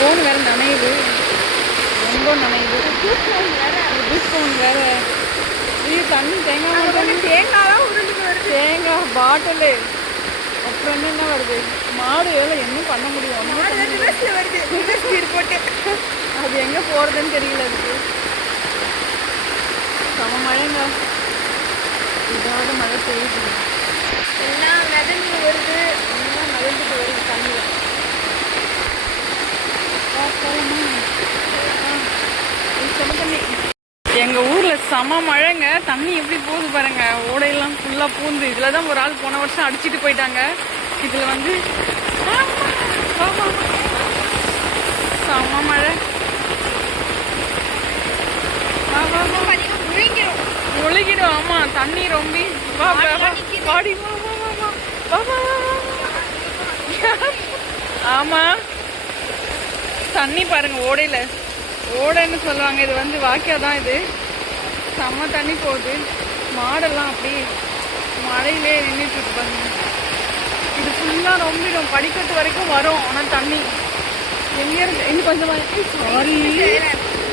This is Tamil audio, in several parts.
ஃபோன் வேறு நனையுது, ரொம்ப நனையுது. ஃபோன் வேறு இது தண்ணி தேங்காய் தேங்காய் பாட்டிலு அப்புறம் என்னென்ன வருது. மாடு வேலை என்ன பண்ண முடியும்? அது எங்கே போகிறதுன்னு தெரியல. அதுக்கு சம மழைங்க, இதாவது மழை பெய்யுது, எல்லாம் மிதந்து வருது, எல்லாம் மிதந்துட்டு வருது தண்ணியில். தண்ணி எங்கள் ஊரில் செம மழைங்க. தண்ணி எப்படி போகுது பாருங்க, ஓடையெல்லாம் ஃபுல்லாக பூந்து. இதில் தான் ஒரு ஆள் போன வருஷம் அடிச்சுட்டு போயிட்டாங்க. இதில் வந்து செம மழை, முழுகிடும். ஆமாம், தண்ணி ரொம்பி பாடி. ஆமாம், தண்ணி பாருங்க ஓடையில், ஓடைன்னு சொல்லுவாங்க, இது வந்து வாக்கியா தான். இது செம்ம தண்ணி போகுது. மாடெல்லாம் அப்படி மழையிலே நின்றுட்டு இருக்கு பாருங்க. இது ஃபுல்லாக ரொம்பிடும், படிக்கட்டு வரைக்கும் வரும். ஆனால் தண்ணி எங்கே இருக்கு? இன்னும் கொஞ்சமாக சாரி,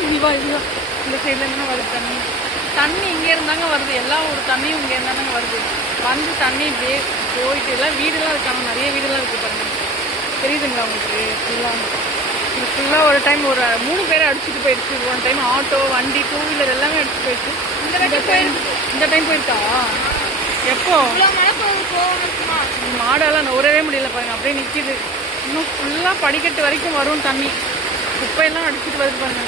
இதுவா இந்த சைடில் இருந்தால் வருது தண்ணி. தண்ணி இங்கே இருந்தாங்க வருது, எல்லா ஒரு தண்ணியும் இங்கே இருந்தாங்க வருது. வந்து தண்ணி இப்படியே போயிட்டு எல்லாம் வீடுலாம் இருக்காங்க, நிறைய வீடுலாம் இருக்குது பாருங்க. தெரியுதுங்களா உங்களுக்கு? இது ஃபுல்லாக ஒரு டைம் ஒரு 3 பேரை அடிச்சுட்டு போயிடுச்சு. ஒன் டைம் ஆட்டோ, வண்டி, 2 வீலர் எல்லாமே அடிச்சுட்டு போயிடுச்சு. இந்த டைம் போயிருக்கா? எப்போ? மாடெல்லாம் நுறவே முடியல பாருங்க, அப்படியே நிற்கிது. இன்னும் ஃபுல்லாக படிக்கட்டு வரைக்கும் வரும் தண்ணி. குப்பையெல்லாம் அடிச்சுட்டு வருது பாருங்க,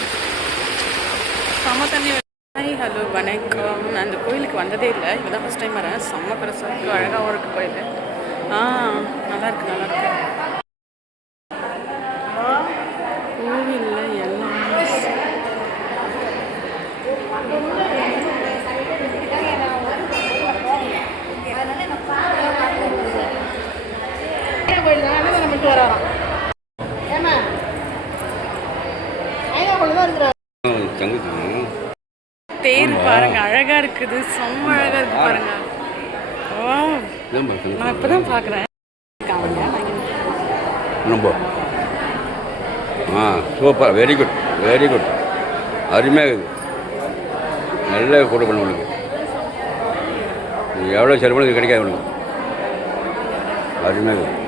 செம்ம தண்ணி. ஹாய், ஹலோ, வணக்கம். நான் இந்த கோயிலுக்கு வந்ததே இல்லை, இப்போ தான் ஃபஸ்ட் டைம் வரேன். செம்ம பெருசாக இருக்குது, அழகாகவும் இருக்குது கோயில். நல்லாயிருக்கு, நல்லாயிருக்கு. கோவிலில் எல்லாம் தேர் பாருங்க, அழகா இருக்குது, செம்ம அழகா இருக்கு பாருங்க. நான் இப்பதான் பாக்குறேன். Super, very good, very good, அருமையாக இருக்குது. நல்ல கூட பண்ண உனக்கு, எவ்வளோ செலவு கிடைக்காது உனக்கு, அருமையாக இருக்குது.